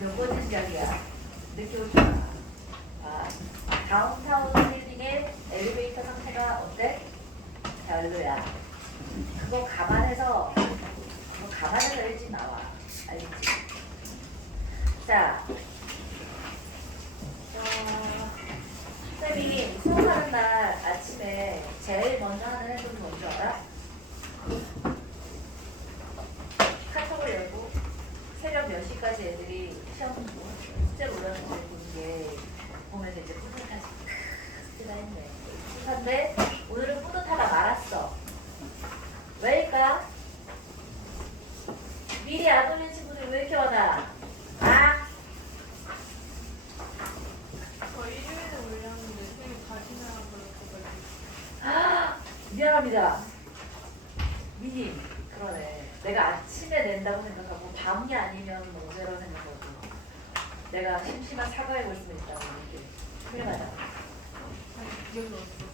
몇 번째 시작이야? 늦게 오잖아. 아, 다운타운 빌딩의 엘리베이터 상태가 어때? 별로야. 그거 감안해서 일찍 나와. 알겠지? 자, 쌤이 수업하는 날 아침에 제일 먼저 하는 행동이 뭔지 알아? 카톡을 열고 새벽 몇 시까지 애들이 시험 숙제 올라오는 걸 보는 게 보면 이제 뿌듯하지. 숙제가 했네. 뿌듯한데 오늘은 뿌듯하다 말았어. 왜일까? 미리 안 올린 친구들이 왜 이렇게 많아? 아? 저 일요일에 올렸는데 선생님 가시느라고 그랬어가지고. 미안합니다. 미님, 그러네. 내가 아침에 낸다고 생각하고 밤이 아니면 어제라고 생각하고 내가 심심한 사과의 말씀을 있다고 이렇게 훌륭하다. 기억이 없어.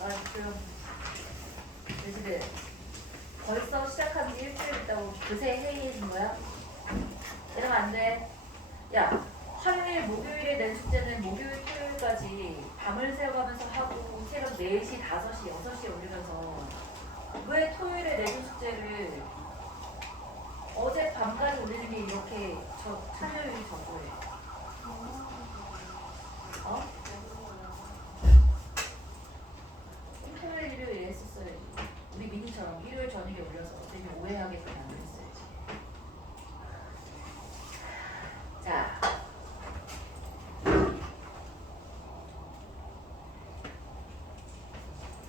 아, 좀 내 집에 벌써 시작한 지 일주일 있다고 그새 회의해준 거야? 이러면 안 돼. 야, 화요일, 목요일에 낸 숙제는 목요일, 토요일까지 밤을 새워가면서 하고 새벽 4시, 5시, 6시에 올리면서 왜 토요일에 내준 숙제를 어제 밤까지 올리는 게 이렇게 참여율이 저조해? 어? 토요일, 일요일에 했었어야지. 우리 미니처럼 일요일 저녁에 올려서 선생님이 오해하게끔 안 했어야지. 자,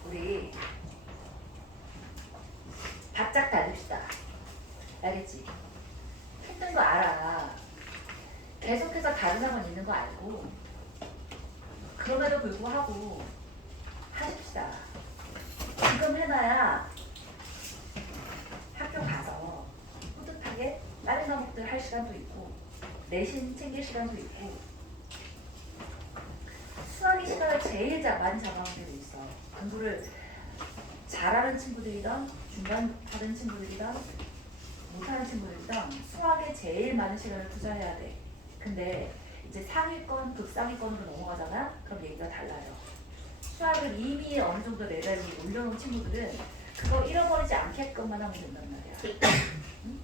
우리 바짝 다립시다. 알겠지? 힘든 거 알아. 계속해서 다른 학원 있는 거 알고 그럼에도 불구하고 하십시다. 지금 해놔야 학교 가서 뿌듯하게 다른 과목들 할 시간도 있고 내신 챙길 시간도 있고 수학의 시간을 제일 많이 잡아먹는 데도 있어. 공부를 잘하는 친구들이든 중간하는 친구들이든 못하는 친구들이든 수학에 제일 많은 시간을 투자해야 돼. 근데 이제 상위권, 극상위권으로 넘어가잖아? 그럼 얘기가 달라요. 수학을 이미 어느 정도 레벨이 올려놓은 친구들은 그거 잃어버리지 않게끔만 하면 된단 말이야. 응?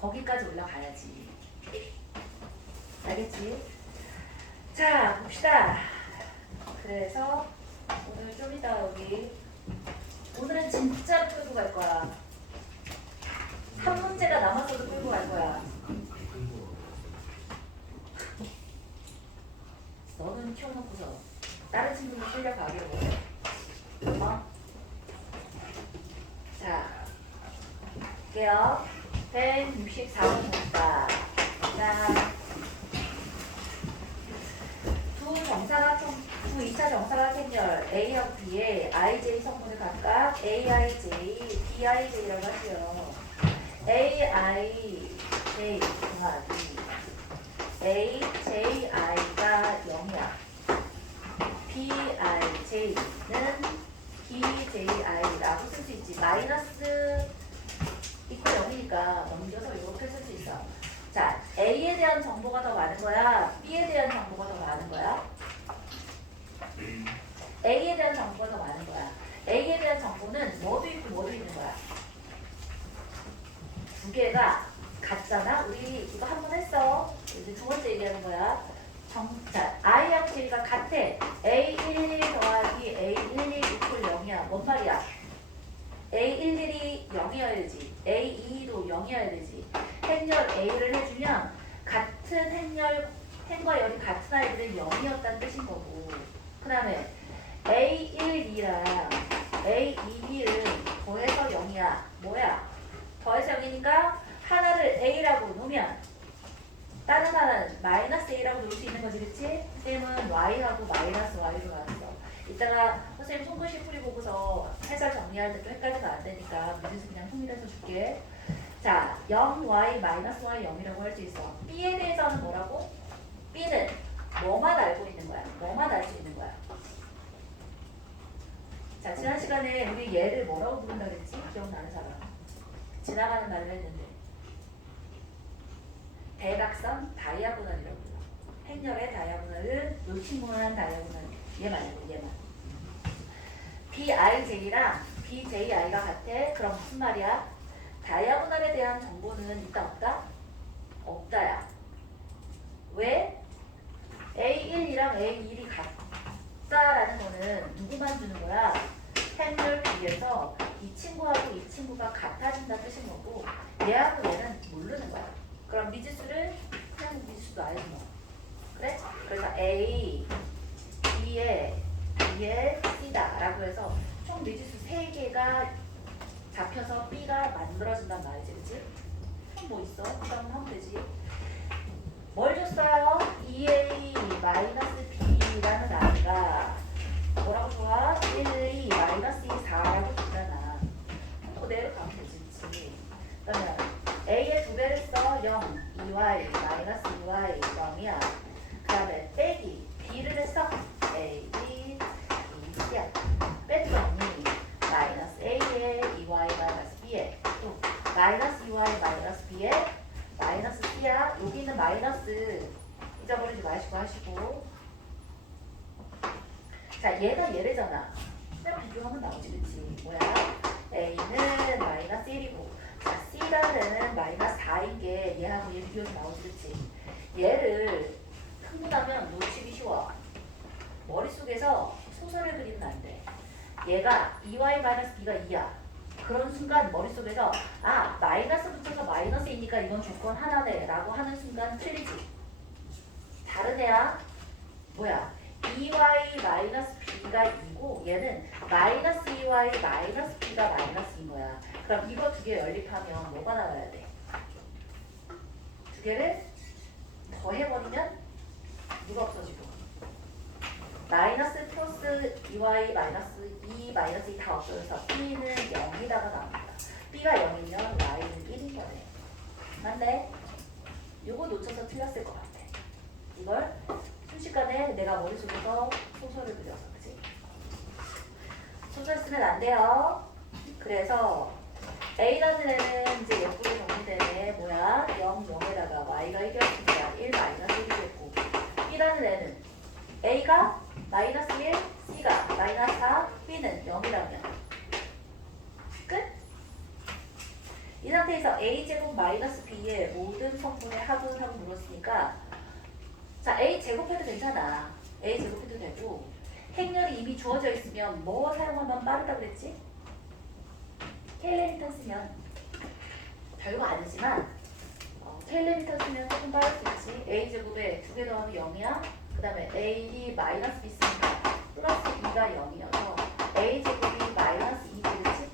거기까지 올라가야지. 알겠지? 자, 봅시다. 그래서 오늘 좀 이따 여기 오늘은 진짜 끌고 갈 거야. 3문제가 남았어도 끌고 갈 거야. 너는 키워놓고서 다른 친구들 끌려가기로. 어? 자, 볼게요. 164번입니다. 자, 두 2차 정사각형열 A하고 B의 IJ 성분을 각각 AIJ, BIJ라고 하시요. AIJ 더하기 AJI가 0이야. BIJ는 BJI라고 쓸 수 있지. 마이너스 이퀄 0이니까 넘겨서 이렇게 쓸 수 있어. 자, A에 대한 정보가 더 많은 거야? B에 대한 정보가 더 많은 거야? A에 대한 정보가 더 많은 거야. A에 대한 정보는 뭐도 있고 뭐도 있는 거야. 두 개가 같잖아? 우리 이거 한 번 했어. 이제 두 번째 얘기하는 거야. 자, I하고 J가 같아. A11 더하기 A12 이퀄 0이야. 뭔 말이야? A11이 0이어야지. A22도 0이어야 되지. 행열 A를 해주면 같은 행과 열이 같은 아이들은 0이었다는 뜻인 거고. 그 다음에 A12랑 A22를 더해서 0이야. 뭐야? 더해서 0이니까 하나를 A라고 놓으면 다른 하나는 마이너스 A라고 놓을 수 있는 거지, 그치? 쌤은 Y하고 마이너스 Y로 나왔어. 이따가 선생님 손글씨 풀이 보고서 해설 정리할 때 좀 헷갈리면 안 되니까 미리서 그냥 통일해서 줄게. 자, 0Y, 마이너스 Y 0이라고 할 수 있어. B에 대해서는 뭐라고? B는 뭐만 알고 있는 거야? 뭐만 알 수 있는 거야? 자, 지난 시간에 우리 얘를 뭐라고 부른다 그랬지? 기억나는 사람? 지나가는 말을 했는데 대각선 다이아고널이라고 불러. 행렬의 다이아고널은 요 친구는 다이아고널 얘 말고 얘만. BIJ랑 BJI가 같아. 그럼 무슨 말이야? 다이아고널에 대한 정보는 있다 없다? 없다야. 왜? A1이랑 A1이 같다라는 거는 누구만 주는 거야? 행렬 B에서 이 친구하고 이 친구가 같아진다 뜻인 거고 얘하고 얘는 모르는 거야. 그럼 미지수를 그냥 미지수도 알지 뭐. 그래? 그래서 A, B에 B에 C다 라고 해서 총 미지수 3개가 잡혀서 B가 만들어진단 말이지. 그치? 그럼 뭐 있어? 그럼 하면 되지. 뭘 줬어요? 2A-B라는 아이가 뭐라고 좋아? 1, 2, 마이너스 2, 4라고 줬잖아. 그대로 가면 되지. 그러면 A의 2배를 써. 0, 2Y, 마이너스 2Y, 0이야. 그 다음에 빼기. B를 했어. A, B, C야. 뺐더니 마이너스 A에 2Y, 마이너스 B에 또 마이너스 2Y, 마이너스 B에 마이너스 C야. 여기 있는 마이너스 잊어버리지 마시고 하시고. 자, 얘가 얘래잖아. 그냥 비교하면 나오지, 그치? 뭐야? A는 마이너스 1이고, 자, C라는 마이너스 4인 게 얘하고 얘 비교해서 나오지, 그치? 얘를 흥분하면 놓치기 쉬워. 머릿속에서 소설을 그리면 안 돼. 얘가 2y 마이너스 b가 2야. 그런 순간 머릿속에서 아, 마이너스 붙여서 마이너스이니까 이건 조건 하나네 라고 하는 순간 틀리지. 다른 애야? 뭐야? 2y 마이너스 b가 2고 얘는 마이너스 2y 마이너스 b가 마이너스인 거야. 그럼 이거 두 개 연립하면 뭐가 나와야 돼? 두 개를 더해버리면 누가 없어지고 마이너스 플러스 2y 마이너스 2 마이너스 2 다 없어져서 b는 0이다가 나옵니다. b가 0이면 y는 1인 거네. 맞네? 요거 놓쳐서 틀렸을 것 같아. 이걸 순식간에 내가 머릿속에서 소설을 그려서, 그치? 소설 쓰면 안 돼요. 그래서 A라는 애는 이제 예쁘게 정리되네. 뭐야? 0, 0에다가 y가 1이었으니까 1 마이너스 1이 됐고, B라는 애는 A가 마이너스 1, C가 마이너스 4, B는 0이라면 끝? 이 상태에서 A제곱 마이너스 B의 모든 성분의 합은 하고 물었으니까 자, A 제곱해도 괜찮아. A 제곱해도 되고 행렬이 이미 주어져 있으면 뭐 사용하면 빠르다 그랬지? 켈레미터 쓰면 별거 아니지만 켈레미터 쓰면 조금 빠를 수 있지. A 제곱에 2개 더하면 0이야. 그 다음에 A 마이너스 B 쓰니까 플러스 2가 0이어서 A 제곱이 마이너스 2지, 그치?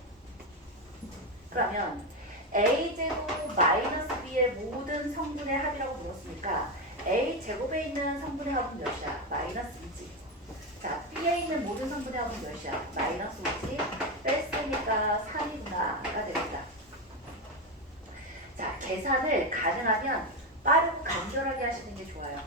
그러면 A 제곱 마이너스 B의 모든 성분의 합이라고 물었으니까 A 제곱에 있는 성분의 합은 몇이야? 마이너스 2지. 자, B에 있는 모든 성분의 합은 몇이야? 마이너스 5지. 뺐으니까 3이구나가 되겠다. 자, 계산을 가능하면 빠르고 간결하게 하시는 게 좋아요.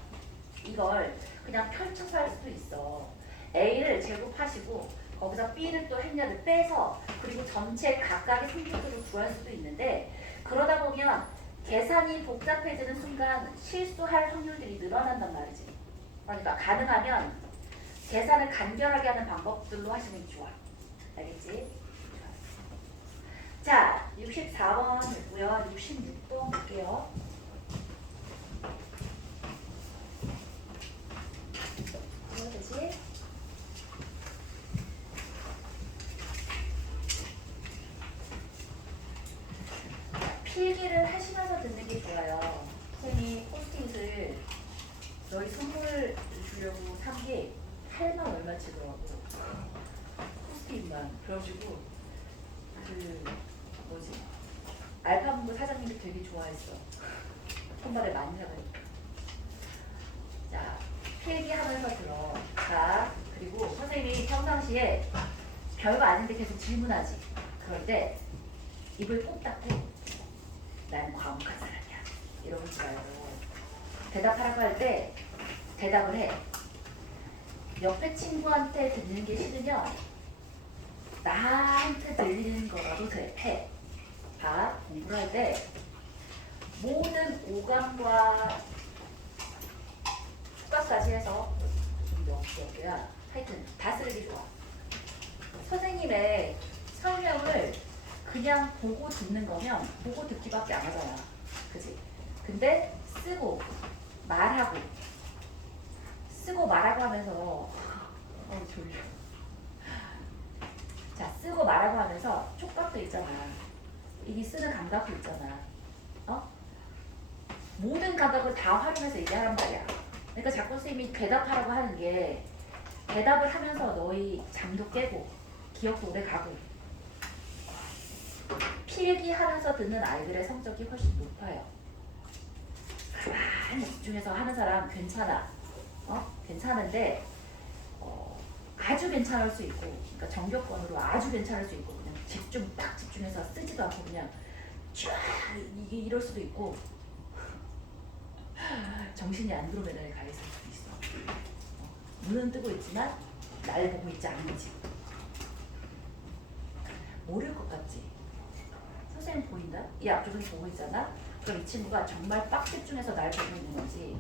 이걸 그냥 펼쳐서 할 수도 있어. A를 제곱하시고 거기서 B를 또 행렬을 빼서 그리고 전체 각각의 승부수를 구할 수도 있는데 그러다 보면 계산이 복잡해지는 순간 실수할 확률들이 늘어난단 말이지. 그러니까 가능하면 계산을 간결하게 하는 방법들로 하시는 게 좋아. 알겠지? 자, 64번 있고요. 66번 볼게요. 이거 되지? 필기를 하시면서 듣는 게 좋아요. 선생님이 포스트잇을 너희 선물 주려고 산 게 8만 얼마치더라고. 포스트잇만. 그래가지고 뭐지? 알파본부 사장님이 되게 좋아했어. 손발에 많이 사가니까. 자, 필기하면서 들어. 자, 그리고 선생님이 평상시에 별거 아닌데 계속 질문하지. 그럴 때 입을 꼭 닫고 나는 과묵한 사람이야. 이러지 말고 대답하라고 할 때 대답을 해. 옆에 친구한테 듣는 게 싫으면 나한테 들리는 거라도 해. 봐, 공부를 할 때 모든 오감과 후각까지 해서 몇 개야? 하여튼 다 쓰기 좋아. 선생님의 설명을 그냥 보고 듣는 거면 보고 듣기밖에 안 하잖아. 그치? 근데 쓰고 말하고 하면서 졸려. 자, 쓰고 말하고 하면서 촉각도 있잖아. 이 쓰는 감각도 있잖아. 모든 감각을 다 활용해서 얘기하란 말이야. 그러니까 자꾸 선생님이 대답하라고 하는 게 대답을 하면서 너희 잠도 깨고 기억도 오래 가고 필기하면서 듣는 아이들의 성적이 훨씬 높아요. 가만히 집중해서 하는 사람 괜찮아. 괜찮은데 아주 괜찮을 수 있고, 그러니까 정교권으로 아주 괜찮을 수 있고, 그냥 딱 집중해서 쓰지도 않고 그냥 쫙 이게 이럴 수도 있고, 정신이 안 들어오면 가 있을 수도 있어. 눈은 뜨고 있지만 날 보고 있지 않은지 모를 것 같지. 선생님 보인다? 이 앞쪽은 보고 있잖아. 그럼 이 친구가 정말 빡 집중해서 날 보고 있는 건지,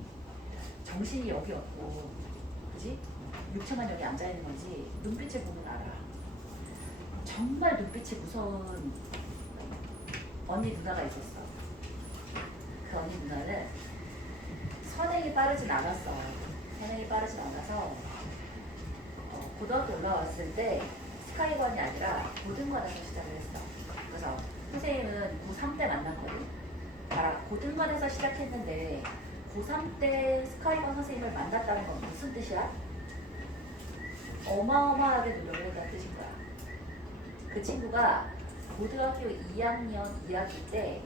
정신이 여기 없고, 그지? 육체만 여기 앉아 있는 건지 눈빛을 보면 알아. 정말 눈빛이 무서운 언니 누나가 있었어. 그 언니 누나는 선행이 빠르진 않았어. 선행이 빠르진 않아서 고등학교 올라왔을 때 스카이관이 아니라 고등관에서 시작을 했어. 그래서 선생님은 고3 때 만났거든. 알아. 고등관에서 시작했는데 고3 때 스카이관 선생님을 만났다는 건 무슨 뜻이야? 어마어마하게 노력을 했다는 뜻인 거야. 그 친구가 고등학교 2학년 2학기 때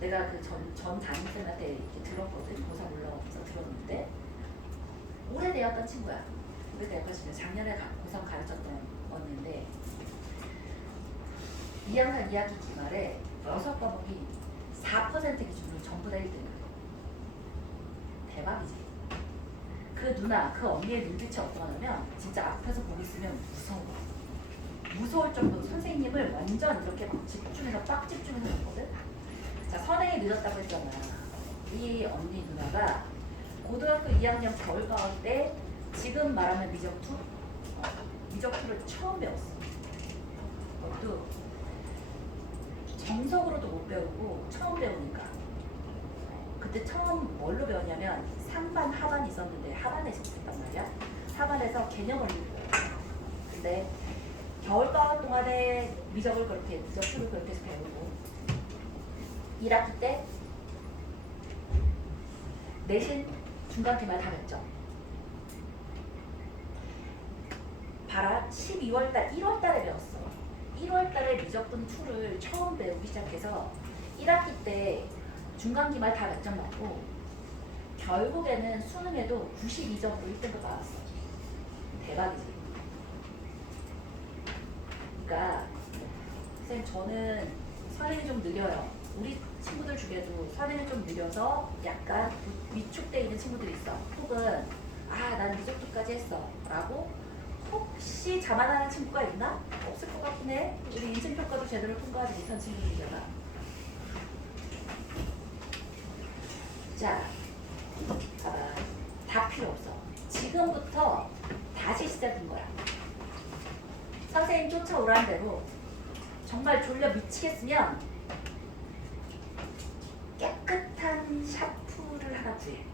내가 그 전 담임쌤한테 이렇게 들었거든. 고3 올라와서 들었는데 오래되었던 친구야. 오래되었던 친구. 작년에 고3 가르쳤던 언니인데 2학년 2학기 기말에 6과목이 4% 기준으로 전부 다 1등. 대박이지. 그 누나, 그 언니의 눈빛이 어떠냐면 진짜 앞에서 보고 있으면 무서워. 무서울 정도로 선생님을 완전 이렇게 막 집중해서 빡 집중해서 봤거든. 자, 선행이 늦었다고 했잖아. 이 언니 누나가 고등학교 2학년 겨울방학 때 지금 말하면 미적2? 미적2를 처음 배웠어. 그것도 정석으로도 못 배우고 처음 배우니까. 그때 처음 뭘로 배웠냐면 상반, 하반이 있었는데 하반에서 있었단 말이야. 하반에서 개념을 배워. 근데 겨울방학 동안에 미적을 그렇게, 미적2를 그렇게 해서 배우고 1학기 때 내신 중간기말 다 냈죠. 봐라, 12월달, 1월달에 배웠어. 1월달에 미적분 2를 처음 배우기 시작해서 1학기 때 중간기말 다 몇 점 맞고 결국에는 수능에도 92점으로 1등급 받았어. 대박이지. 그러니까 선생님 저는 선행이 좀 느려요. 우리 친구들 중에도 선행이 좀 느려서 약간 위축되어 있는 친구들이 있어. 혹은 난 미적분까지 했어 라고 혹시 자만하는 친구가 있나? 없을 것 같긴 해. 우리 인생평가도 제대로 통과하지 못한 친구들이잖아. 자, 봐봐. 다 필요 없어. 지금부터 다시 시작인 거야. 선생님 쫓아오라는 대로 정말 졸려 미치겠으면 깨끗한 샤프를 하나 구해.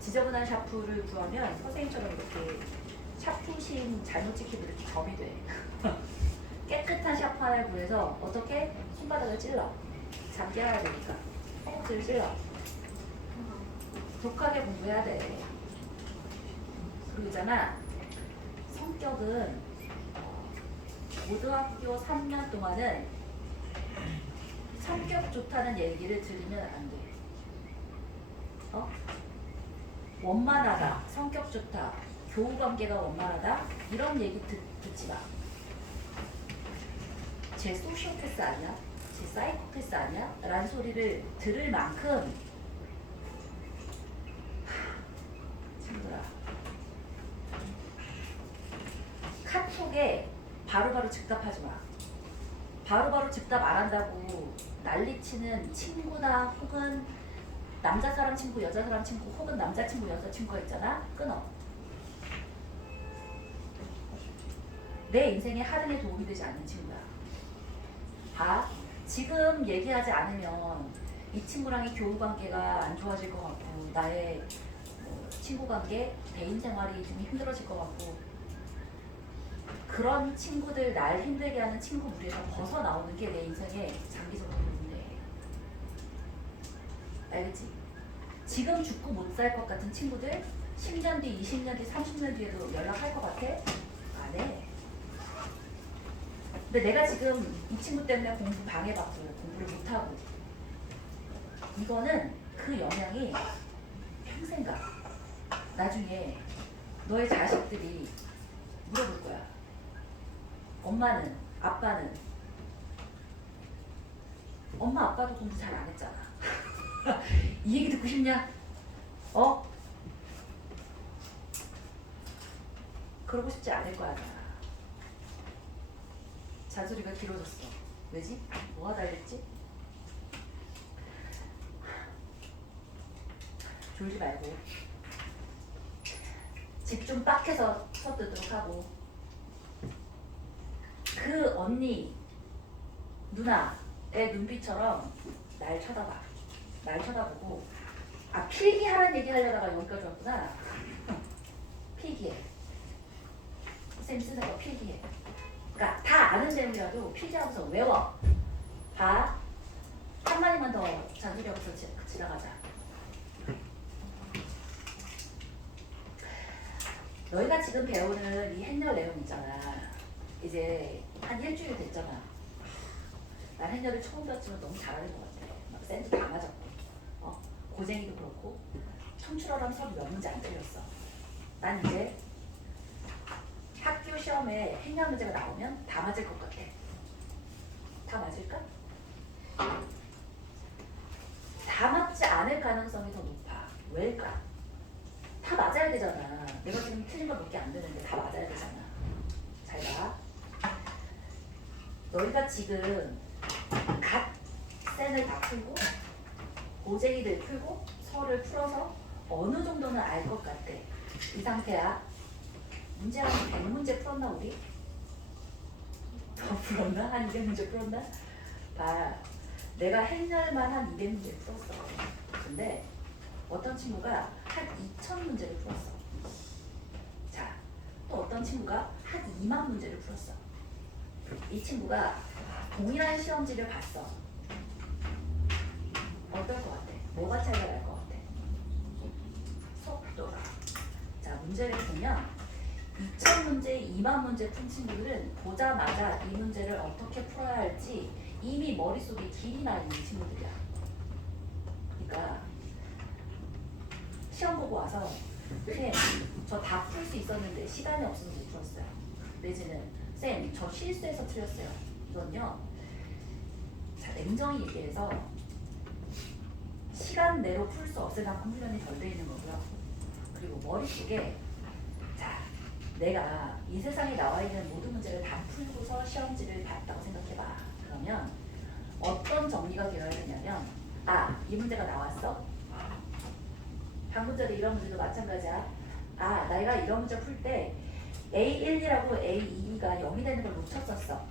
지저분한 샤프를 구하면 선생님처럼 이렇게 샤프심 잘못 찍히면 이렇게 점이 돼. 깨끗한 샤프 하나를 구해서 어떻게 손바닥을 찔러. 잠기 해야 되니까 허벅지를 찔러. 독하게 공부해야 돼. 그리고 있잖아, 성격은 고등학교 3년 동안은 성격 좋다는 얘기를 들으면 안 돼. 원만하다, 성격 좋다, 교우관계가 원만하다 이런 얘기 듣지 마. 쟤 소시오패스 아니야? 쟤 사이코패스 아니야? 라는 소리를 들을 만큼 친구들아, 카톡에 바로바로 즉답하지 마. 바로바로 즉답 안 한다고 난리치는 친구나 혹은 남자 사람 친구, 여자 사람 친구 혹은 남자 친구, 여자 친구가 있잖아. 끊어. 내 인생에 하등에 도움이 되지 않는 친구야. 봐. 지금 얘기하지 않으면 이 친구랑의 교우 관계가 안 좋아질 것 같고 나의 친구 관계, 대인 생활이 좀 힘들어질 것 같고 그런 친구들 날 힘들게 하는 친구 무리에서 벗어나오는 게 내 인생에 장기적으로 도움이 돼. 알겠지? 지금 죽고 못 살 것 같은 친구들 10년 뒤, 20년 뒤, 30년 뒤에도 연락할 것 같아? 안 해. 근데 내가 지금 이 친구 때문에 공부 방해받고 공부를 못하고 이거는 그 영향이 평생 가. 나중에 너의 자식들이 물어볼 거야. 엄마는, 아빠는. 엄마, 아빠도 공부 잘 안 했잖아. 이 얘기 듣고 싶냐? 어? 그러고 싶지 않을 거야. 잔소리가 길어졌어. 왜지? 뭐가 달렸지? 졸지 말고 집 좀 빡해서 수업 듣도록 하고 그 언니, 누나의 눈빛처럼 날 쳐다봐. 날 쳐다보고 필기하라는 얘기 하려다가 여기까지 왔구나. 필기해. 쌤 쓰는 거 필기해. 그러니까 다 아는 내용이라도 필기하면서 외워. 봐. 한마디만 더 잔소리하고서 지나가자. 너희가 지금 배우는 이 행렬 내용 있잖아. 이제 한 일주일 됐잖아. 난 행렬을 처음 배웠지만 너무 잘하는 것 같아. 막 쌤도 다 맞았고. 고쟁이도 그렇고. 청출어람 수업 몇 문제 안 틀렸어. 난 이제 학교 시험에 행렬 문제가 나오면 다 맞을 것 같아. 다 맞을까? 다 맞지 않을 가능성이 더 높아. 왜일까? 다 맞아야 되잖아. 내가 지금 틀린 거 몇 개 안 되는데 다 맞아야 되잖아. 잘 봐. 너희가 지금 갓 센을 다 풀고 고쟁이를 풀고 서를 풀어서 어느 정도는 알 것 같아. 이 상태야. 문제 한 100문제 풀었나 우리? 더 풀었나? 한 200문제 풀었나? 봐. 내가 행렬만 한 200문제 풀었어. 근데 어떤 친구가 한 2000문제를 풀었어. 자, 또 어떤 친구가 한 2만 문제를 풀었어. 이 친구가 동일한 시험지를 봤어. 어떨 것 같아? 뭐가 차이가 날 것 같아? 속도가. 자, 문제를 보면 2000문제, 2만 문제 푼 친구들은 보자마자 이 문제를 어떻게 풀어야 할지 이미 머릿속에 길이 나 있는 친구들이야. 그러니까 시험 보고 와서 쌤, 저 다 풀 수 있었는데 시간이 없어서 못 풀었어요. 내지는 쌤, 저 실수해서 틀렸어요. 이건요. 자, 냉정히 얘기해서 시간 내로 풀 수 없을 만큼 훈련이 덜 돼 있는 거고요. 그리고 머릿속에 자, 내가 이 세상에 나와 있는 모든 문제를 다 풀고서 시험지를 봤다고 생각해봐. 그러면 어떤 정리가 되어야 되냐면 이 문제가 나왔어? 방금 전에 이런 문제도 마찬가지야. 내가 이런 문제 풀 때 A1이라고 A2가 0이 되는 걸 놓쳤었어.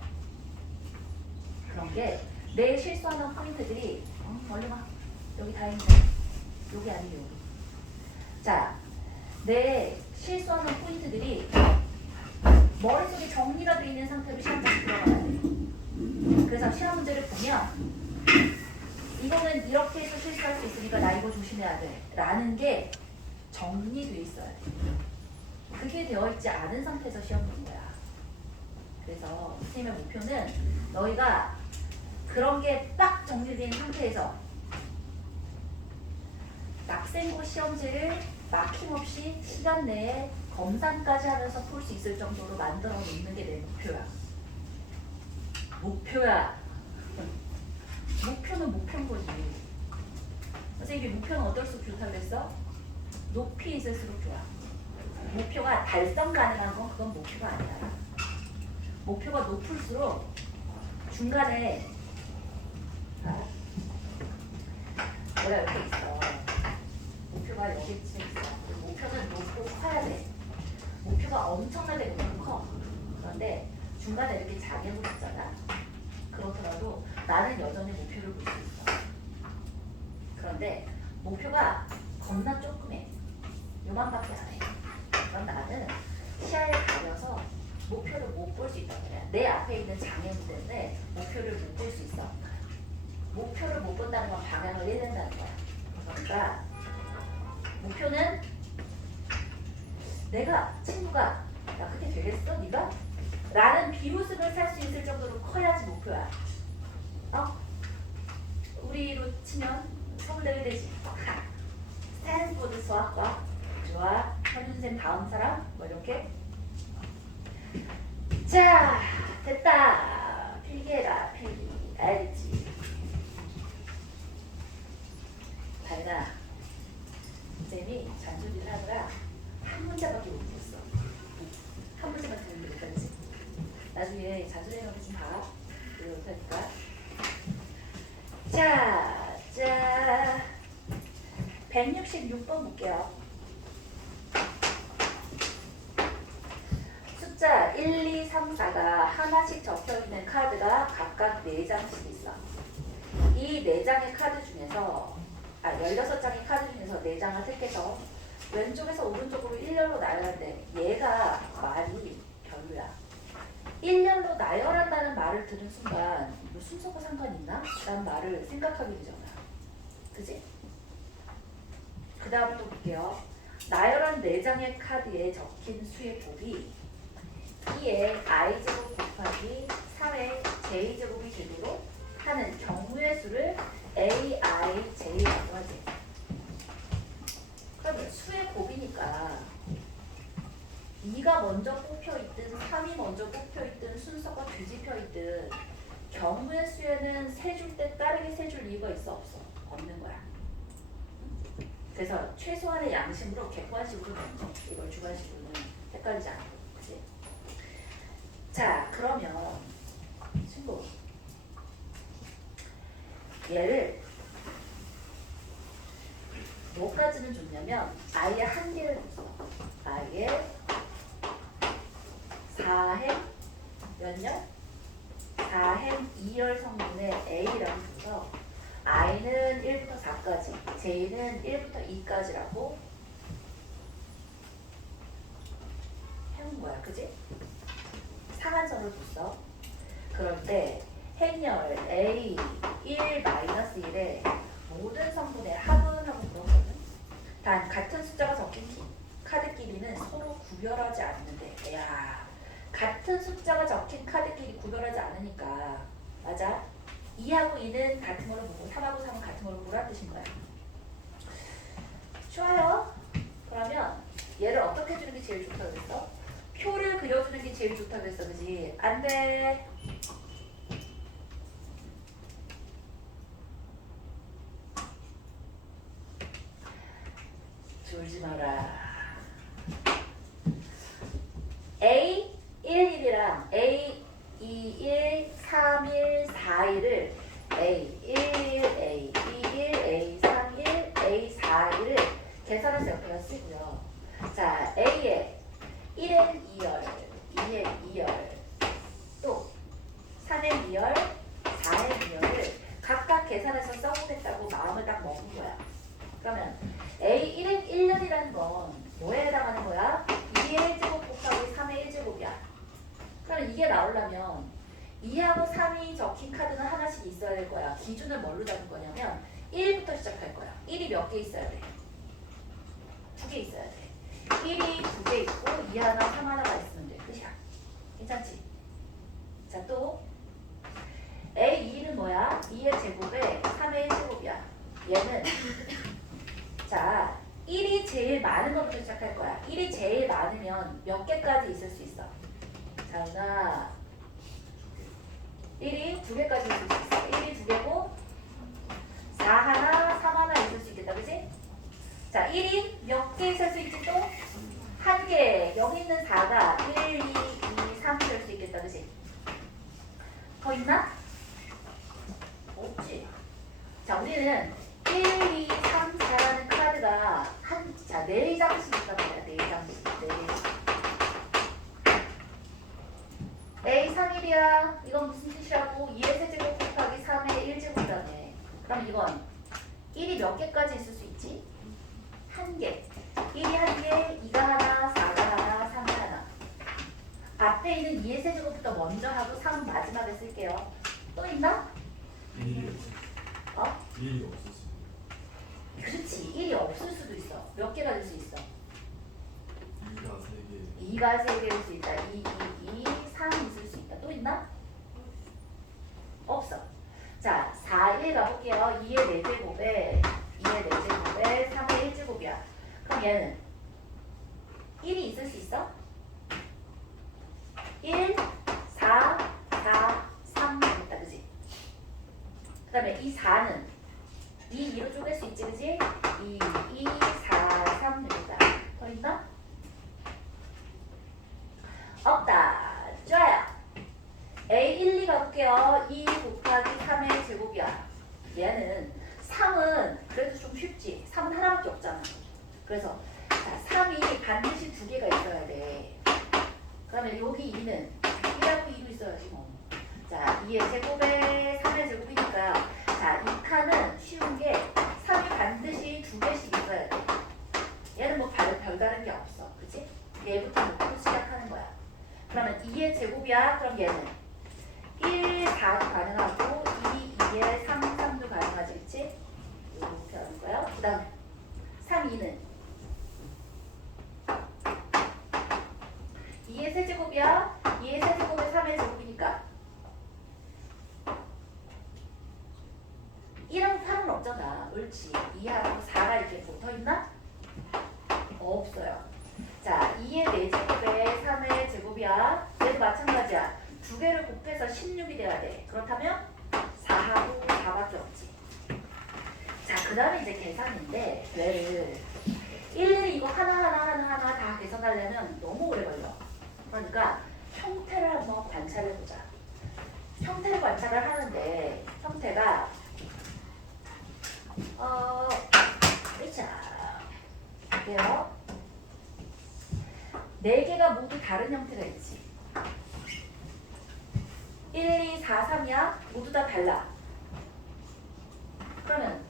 그런 게 내 실수하는 포인트들이 얼른 와. 여기 다 있네. 여기 아니면 여기. 자, 내 실수하는 포인트들이 머릿속에 정리가 되어 있는 상태로 시험장에 들어가야 돼. 그래서 시험 문제를 보면 이거는 이렇게 해서 실수할 수 있으니까 나 이거 조심해야 돼 라는 게 정리되어 있어야 돼. 그게 되어 있지 않은 상태에서 시험 보는 거야. 그래서 선생님의 목표는 너희가 그런 게 딱 정리된 상태에서 낙생고 시험지를 막힘없이 시간 내에 검산까지 하면서 풀 수 있을 정도로 만들어 놓는 게 내 목표야. 목표야. 목표는 목표인 거지. 선생님이 목표는 어떨수록 좋다고 그랬어? 높이 있을수록 좋아. 목표가 달성 가능한 건 그건 목표가 아니야. 목표가 높을수록 중간에 내가 이렇게 있어. 목표가 여기쯤 있어. 목표는 높고 커야 돼. 목표가 엄청나게 높고 커. 그런데 중간에 이렇게 장애물이 있잖아. 그렇더라도 나는 여전히 목표를 볼 수 있어. 그런데 목표가 겁나 조그매. 요만밖에 안 해. 그럼 나는 시야에 가려서 목표를 못 볼 수 있단 말이야. 내 앞에 있는 장애물 때문에 목표를 못 볼 수 있어. 목표를 못 본다는 건 방향을 잃는다는 거야. 그러니까 목표는 내가 친구가 나 그렇게 되겠어? 네가? 라는 비웃음을 살 수 있을 정도로 커야지 목표야. 우리로 치면 서울대를 되지. 스탠포드 수학과 좋아. 현준쌤 다음 사람 뭐 이렇게. 자 됐다. 필기해라 필기. 알겠지? 다이나 쌤이 잔소리를 하느라 한 문제밖에 못 풀었어. 한 문제만 들으면 되겠지? 나중에 잔소리하는 거 좀 봐. 그래 못하니까. 자 166번 볼게요. 숫자 1, 2, 3, 4가 하나씩 적혀있는 카드가 각각 4장씩 있어. 이 4장의 카드 중에서 16장의 카드 중에서 4장을 택해서 왼쪽에서 오른쪽으로 일렬로 나열하는데 얘가 말이 별로야. 일렬로 나열한다는 말을 들은 순간 이거 순서가 상관이 있나? 라는 말을 생각하게 되잖아. 그지? 그 다음을 또 볼게요. 나열한 4장의 카드에 적힌 수의 곱이 2의 i제곱 곱하기 3의 j제곱이 되도록 하는 경우의 수를 aij라고 하지. 그러면 수의 곱이니까 2가 먼저 뽑혀있든 3이 먼저 뽑혀있든 순서가 뒤집혀있든 경우의 수에는 세줄 때 빠르게 세줄 이유가 있어 없어? 없는 거야. 그래서 최소한의 양심으로 객관식으로 넘겨. 이걸 주관식으로는 헷갈리지 않고. 그치? 자 그러면 친구 얘를 뭐까지는 줬냐면 아예 한 개를 줬어. 아예 4행 몇 열? 4행 2열 성분의 A라고 줘서 I는 1부터 4까지, J는 1부터 2까지라고 해온 거야. 그지? 상한선을 뒀어. 그럴 때 행열 A 1-1의 모든 성분의 합은하고 그러거든. 단 같은 숫자가 적힌 카드끼리는 서로 구별하지 않는데, 야 같은 숫자가 적힌 카드끼리 구별하지 않으니까 맞아? 2하고 2는 같은 걸로 보고 3하고 3은 같은 걸로 보라는 뜻인 거야. 좋아요. 그러면 얘를 어떻게 해주는 게 제일 좋다고 그랬어? 표를 그려주는 게 제일 좋다고 그랬어. 그지? 안 돼. 졸지 마라. A 11이랑 A 21, 31, 41을 A 11, A 21, A 31, A 41을 계산해서 옆에다 쓰고요. 자, A에 1N 2열, 2N 2열, 또 3N 2열, 4N 2열을 각각 계산해서 써보겠다고 마음을 딱 먹은 거야. 그러면 A 1N 1년이라는 건 뭐에 해당하는 거야? 2의 1제곱 곱하기 3의 1제곱이야. 그럼 이게 나오려면 2하고 3이 적힌 카드는 하나씩 있어야 될 거야. 기준을 뭘로 잡은 거냐면 1부터 시작할 거야. 1이 몇 개 있어야 돼? 2개 있어야 돼. 1이 2개 있고 2 하나, 3 하나가 있으면 돼. 끝이야. 괜찮지? 자, 또 A2는 뭐야? 2의 제곱에 3의 1제곱이야. 얘는 자 1이 제일 많은 것부터 시작할 거야. 1이 제일 많으면 몇 개까지 있을 수 있어? 자, 누나 1이 2개까지 있을 수 있어. 1이 2개고 4 하나, 3 하나 있을 수 있겠다. 그치? 자, 1이 몇 개 있을 수 있지 또? 1개. 여기 있는 4가 1, 2, 3 될 수 있겠다. 그치? 더 있나? 자, 우리는 1, 2, 3, 4라는 카드가 자, 4장씩 있단 말이야. 4장씩. 4장씩. A 3일이야. 이건 무슨 뜻이라고? 2의 세제곱 곱하기 3의 1제곱이라네. 그럼 이건 1이 몇 개까지 있을 수 있지? 1개. 1이 1개, 2가 하나, 4가 하나, 3이 하나. 앞에 있는 2의 세제곱부터 먼저 하고 3은 마지막에 쓸게요. 또 있나? 일이 없었어. 어? 일이 없었어. 그렇지. 1이 없을 수도 있어. 몇 개가 될 수 있어? 2가 3개. 2가 3개일 수 있다. 2, 2, 2, 3이 있을 수 있다. 또 있나? 없어. 자, 4, 1 가볼게요. 2의 4제곱에 2의 4제곱에 3의 1제곱이야. 그럼 얘는 1이 있을 수 있어? 1, 4, 4, 3 있다. 그지? 그 다음에 이 4는 2, 2로 쪼갤 수 있지. 그지? 2, 2, 4, 3 되겠다. 더 있나? 없다. 좋아요. A 1, 2 가볼게요. 2 곱하기 3의 제곱이야. 얘는 3은 그래도 좀 쉽지. 3은 하나밖에 없잖아. 그래서 자, 3이 반드시 2개가 있어야 돼. 그러면 여기 2는 1하고 2도 있어야지 뭐. 자, 2의 제곱에 3의 제곱이니까 자, 이 칸은 쉬운 게 3이 반드시 2개씩 있어야 돼. 얘는 뭐 별다른 게 없어. 그치? 얘부터 놓고 시작하는 거야. 그러면 2의 제곱이야. 그럼 얘는 1, 4도 가능하고 2, 2에 3, 3도 가능하지. 그치? 이렇게 하는 거야. 그 다음 3, 2는 2의 세제곱이야. 2의 세제곱에 3의 제곱이니까 1하고 8은 없잖아. 옳지. 2하고 4가 이렇게 붙어있나? 없어요. 자, 2의 4제곱에 3의 제곱이야. 얘도 마찬가지야. 2개를 곱해서 16이 돼야 돼. 그렇다면 4하고 4밖에 없지. 자, 그 다음에 이제 계산인데 얘를 일일이 이거 하나 다 계산하려면 너무 오래 걸려. 그러니까 형태를 한번 관찰해보자. 형태를 관찰을 하는데 형태가 자, 볼게요. 4개가 모두 다른 형태가 있지. 1, 2, 4, 3이야. 모두 다 달라. 그러면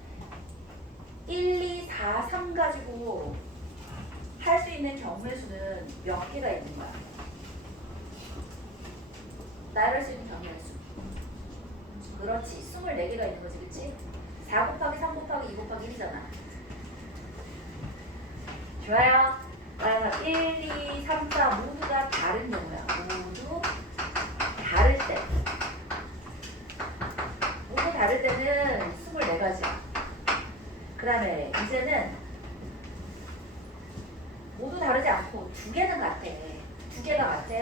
1, 2, 4, 3 가지고 할 수 있는 경우의 수는 몇 개가 있는 거야? 나열할 수 있는 경우의 수. 그렇지. 24개가 있는 거지. 그치? 4 곱하기 3 곱하기 2 곱하기 1이잖아. 좋아요. 1, 2, 3, 4 모두 다 다른 경우야. 모두 다를 때. 모두 다를 때는 24가지야. 그 다음에 이제는 모두 다르지 않고 2개는 같아. 2개가 같아.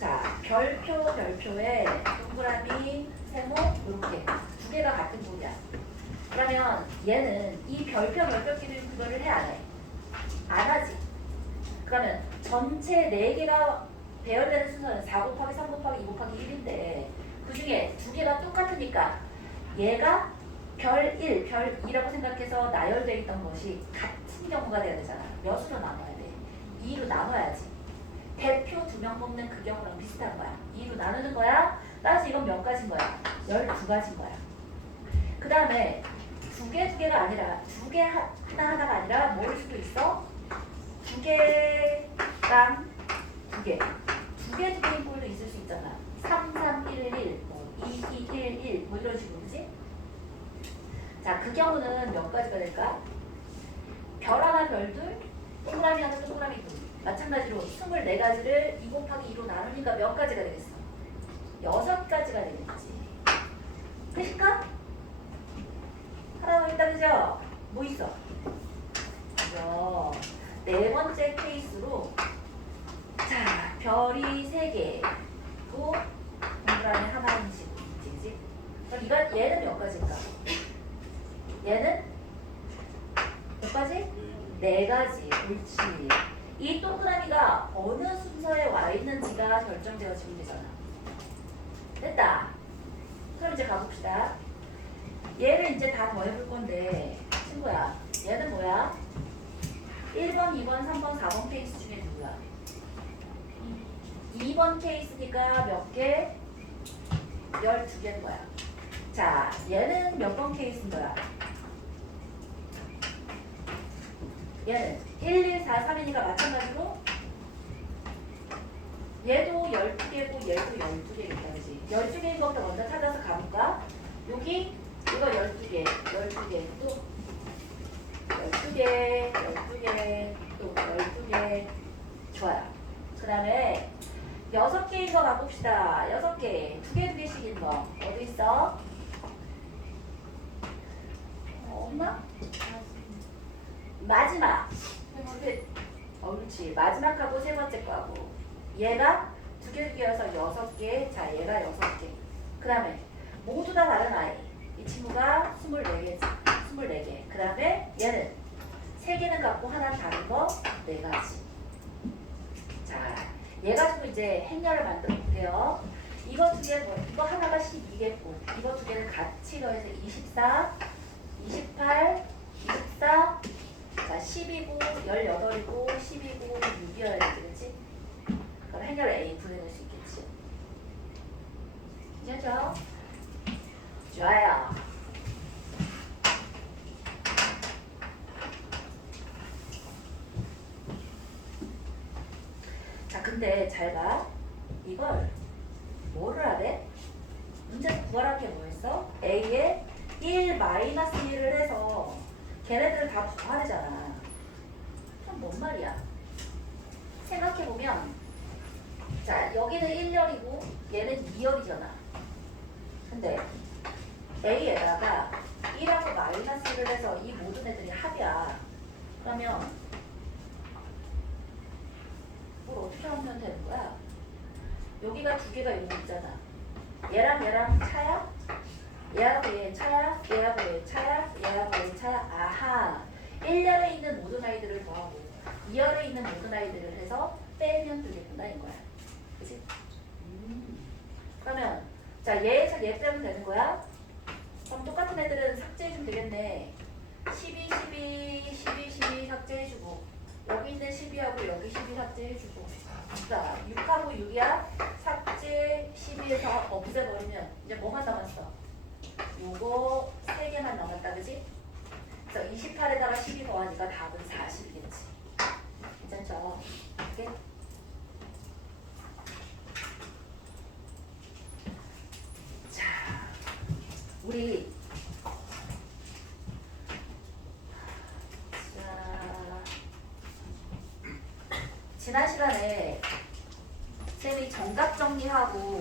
자, 별표에 동그라미, 세모 이렇게 2개가 같은꼴이야. 그러면 얘는 이 별표끼리 그거를 해 안 해? 안 하지. 그러면 전체 4개가 배열되는 순서는 4 곱하기 3 곱하기 2 곱하기 1인데 그 중에 2개가 똑같으니까 얘가 별 1, 별 2라고 생각해서 나열되어 있던 것이 같은 경우가 돼야 되잖아. 몇으로 나눠야 돼? 2로 나눠야지. 대표 2명 뽑는 그 경우랑 비슷한 거야. 2로 나누는 거야. 따라서 이건 몇 가지인 거야? 12가지인 거야. 그 다음에 2개가 아니라 2개 하나가 아니라 뭐일 수도 있어? 2개랑 2개. 2개인 꼴도 있을 수 있잖아. 3, 3, 1, 1, 뭐 2, 2, 1, 1, 뭐 이런 식으로, 그지? 자, 그 경우는 몇 가지가 될까? 별 하나, 별 둘, 동그라미 하나, 동그라미 둘. 마찬가지로 24가지를 2 곱하기 2로 나누니까 몇 가지가 되겠어? 6가지가 되겠지. 끝일까? 하나 더 있다, 그죠? 뭐 있어? 그죠? 4번째 케이스로 자, 별이 3개고 동그라미 하나인 식으로 있지. 그럼 얘는 몇 가지일까? 얘는 몇 가지? 4가지. 옳지. 이 동그라미가 어느 순서에 와 있는지가 결정되어지면 되잖아. 됐다. 그럼 이제 가봅시다. 얘를 이제 다 더해볼 건데 친구야 얘는 뭐야? 1번, 2번, 3번, 4번 케이스 중에 누구야? 2번 케이스니까 몇 개? 12개인 거야. 자, 얘는 몇 번 케이스인 거야? 얘는 1, 2, 4, 3이니까 마찬가지로 얘도 12개고 얘도 12개겠다. 그지? 12개인 것부터 먼저 찾아서 가볼까? 여기 이거 12개, 12개, 또 12개, 12개, 또 12개. 좋아요. 그 다음에 6개인 거 가봅시다. 6개. 2개, 2개씩인 거. 어디 있어? 없나? 마지막. 그렇지. 마지막하고 세 번째 거하고. 얘가 2개, 2개여서 6개. 자, 얘가 6개. 그 다음에 모두 다 다른 아이. 이 친구가 24개지. 24개. 그 다음에 얘는 3개는 같고 하나는 다른 거 4가지. 자, 얘 가지고 이제 행렬을 만들어 볼게요. 이거 2개, 이거 하나가 12개고, 이거 2개는 같이 더해서 24, 28, 24, 자, 10이고, 18이고, 10이고, 6이어야 되지, 그치? 그럼 행렬 A 구해낼 수 있겠지. 괜찮죠? 좋아요. 자, 근데 잘 봐. 이걸 뭐를 하래? 문제에서 구하라는 게 뭐였어? A에 1-1을 해서 걔네들을 다 부하래잖아. 그럼 뭔 말이야? 생각해보면 자, 여기는 1열이고 얘는 2열이잖아. 근데 A에다가 1하고 -1을 해서 이 모든 애들이 합이야. 그러면 뭘 어떻게 하면 되는 거야? 여기가 2개가 여기 있잖아. 얘랑 얘랑 차야? 얘하고 얘 차야? 얘하고 얘 차야? 얘하고 얘 차야? 아하! 1열에 있는 모든 아이들을 더하고 2열에 있는 모든 아이들을 해서 빼면 되겠구나 이거야. 그치? 그러면 자 얘에서 얘 빼면 되는 거야? 그럼 똑같은 애들은 삭제해주면 되겠네. 12, 12, 12, 12 삭제해주고 여기 있는 12하고 여기 12 삭제해주고 자 6하고 6이야 삭제 12에서 없애버리면 이제 뭐만 남았어? 요거 3개만 남았다 그지? 그래서 28에다가 12 더하니까 답은 40이겠지. 괜찮죠? 오케이? 자 우리 지난 시간에 쌤이 정답 정리하고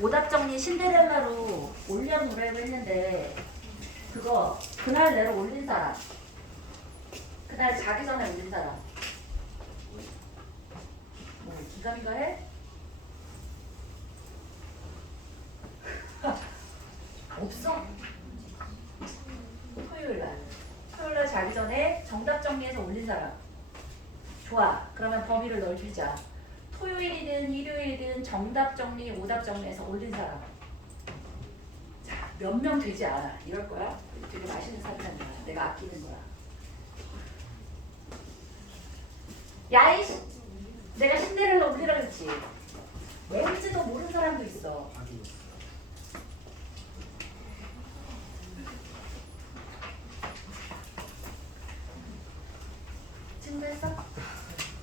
오답 정리 신데렐라로 올려놓으라고 했는데 그거 그날 내로 올린 사람 그날 자기 전에 올린 사람 뭐 기감인가 해? 없어? 토요일날 자기 전에 정답 정리해서 올린 사람 좋아. 그러면 범위를 넓히자. 토요일이든 일요일이든 정답 정리, 오답 정리해서 올린 사람. 자, 몇 명 되지 않아. 이럴 거야. 되게 맛있는 사람이란 거야. 내가 아끼는 거야. 야이, 내가 신데렐라 올리라 그랬지. 왠지도 모르는 사람도 있어. 친구했어?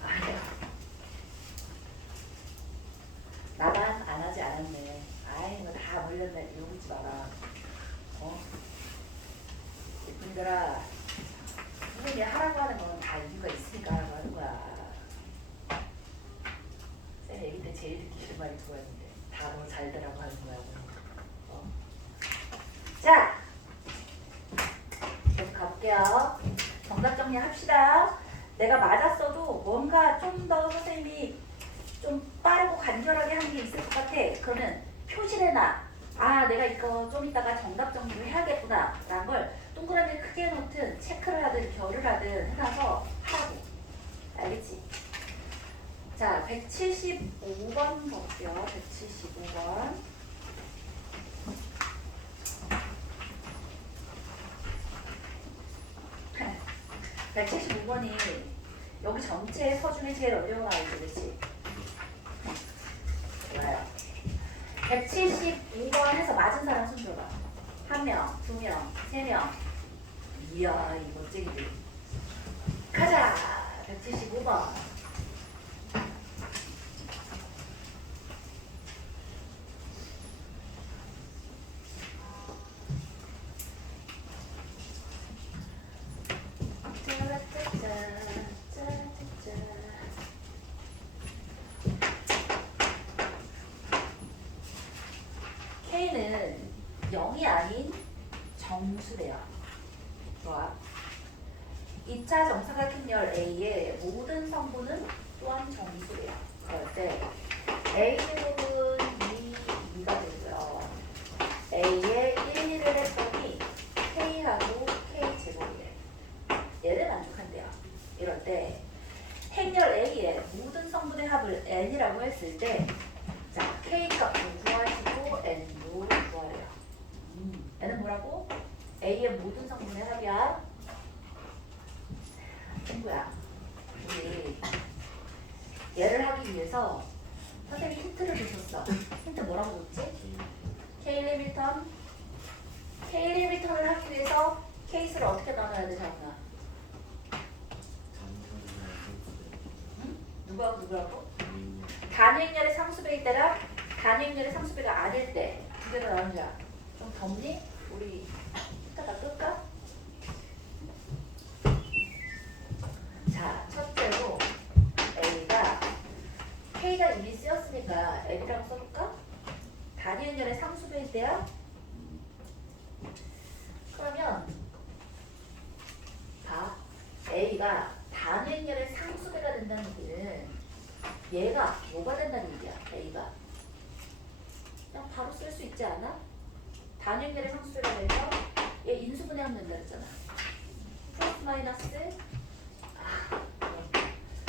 아니야. 나만 안 하지 않았네. 아이, 이거 다 몰렸네. 욕하지 마라. 예쁜들아, 선생님이 하라고 하는 건 다 이유가 있으니까 하라고 하는 거야. 쌤 애기 때 제일 듣기 싫은 말이 그거였는데 다 너 잘 되라고 하는 거야. 자, 계속 가볼게요. 정답 정리합시다. 내가 맞았어도 뭔가 좀 더 선생님이 좀 빠르고 간결하게 하는 게 있을 것 같아. 그러면 표시를 해놔. 아, 내가 이거 좀 이따가 정답 정리를 해야겠구나 라는 걸 동그라미 크게 놓든 체크를 하든 결을 하든 해놔서 하라고. 알겠지? 자, 175번 볼게요. 175번. 175번이 여기 전체 서 중에 제일 어려운 아이지, 그렇지? 좋아요. 175번에서 맞은 사람 손 들어봐. 1명, 2명, 3명. 이야, 이 멋쟁이들. 가자! 175번. K는 0이 아닌 정수래요. 좋아. 2차 정사각형열 A의 모든 성분은 또한 정수래요. 그럴 때 A제곱은 2가 되고요. A에 1, 2를 했더니 K하고 K제곱이래. 얘를 만족한대요. 이럴 때 행렬 A의 모든 성분의 합을 N이라고 했을 때 자, K 값을 구하시고 N도 구하래요. N은 뭐라고? A의 모든 성분의 합이야. 친구야, 우리 얘를 하기 위해서 선생님이 힌트를 주셨어. 힌트 뭐라고 줬지? K-리미턴. K-리미턴을 하기 위해서 케이스를 어떻게 나눠야 돼, 자은아? 응? 누구하고? 단위행렬의 상수배일 때랑 단위행렬의 상수배가 아닐 때 두 개로 나누자. 좀 덥니? 우리 이따가 끌까? 자, 첫째로 A가 K가 이미 쓰였으니까 L이라고 써볼까? 단위행렬의 상수배일 때야? 그러면 봐. A가 단위행렬의 상수배가 된다는 얘기는 얘가 뭐가 된다는 얘기야? A가 그냥 바로 쓸 수 있지 않아? 단위행렬의 상수배가 돼서 얘 인수분해하면 된다 했잖아. 플러스 마이너스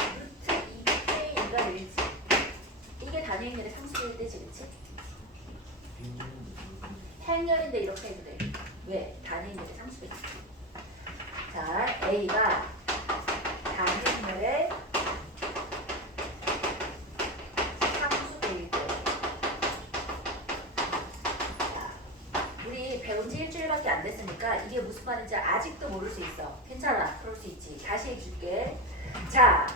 루트 2K가 되지. 이게 단위행렬의 상수배일 때지, 그치? 행렬인데 이렇게 해도 돼. 왜? 단위행렬의 상수배지. 자, A가 단위행렬의 상수배일 때. 자, 우리 배운 지 일주일밖에 안 됐으니까 이게 무슨 말인지 아직도 모를 수 있어. 괜찮아. 그럴 수 있지. 다시 해줄게. 자,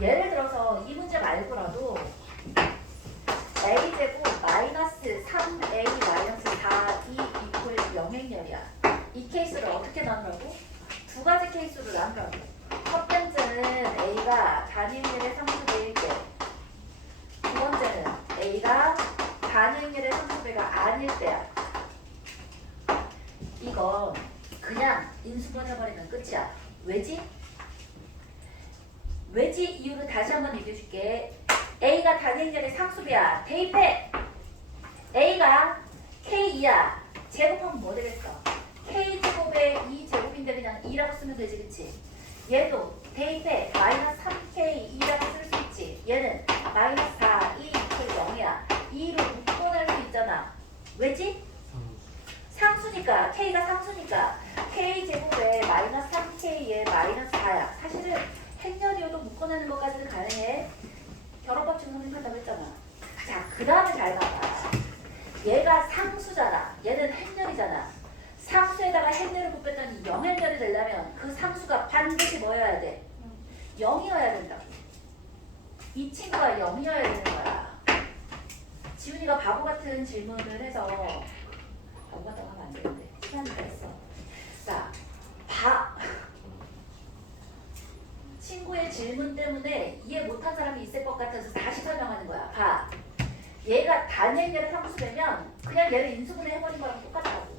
예를 들어서 이 문제 말고라도 A제곱 마이너스 3A 마이너스 4B 이퀄 0행렬이야. 이 케이스를 어떻게 나누라고? 두 가지 케이스로 나누라고. 첫 번째는 A가 단위행렬의 상수배일 때. 두 번째는 A가 단위행렬의 상수배가 아닐 때야. 이건 그냥 인수분해버리면 끝이야. 왜지? 왜지 이유를 다시 한번 얘기해 줄게. A가 단위행렬의 상수배야. 대입해. A가 K2야. 제곱하면 뭐 되겠어? K제곱에 2제곱인데 그냥 2라고 쓰면 되지, 그치? 얘도 대입해. 마이너스 3K2라고 쓸 수 있지. 얘는 마이너스 4, 2, 0이야. 2로 묶어낼 수 있잖아. 왜지? 상수니까. K가 상수니까. K제곱에 마이너스 3K에 마이너스 4야. 사실은 행렬이어도 묶어내는 것까지는 가능해. 결합법 증명한다고 했잖아. 자, 그 다음에 잘 봐봐. 얘가 상수잖아. 얘는 행렬이잖아. 상수에다가 행렬을 곱했더니 0행렬이 되려면 그 상수가 반드시 뭐여야 돼? 0이어야 된다고. 이 친구가 0이어야 되는 거야. 지훈이가 바보 같은 질문을 해서 바보 같다고 하면 안 되는데 시간이 됐어. 자, 친구의 질문 때문에 이해 못한 사람이 있을 것 같아서 다시 설명하는 거야. 봐. 얘가 단위행렬의 상수되면 그냥 얘를 인수분해 해버린 거랑 똑같다고.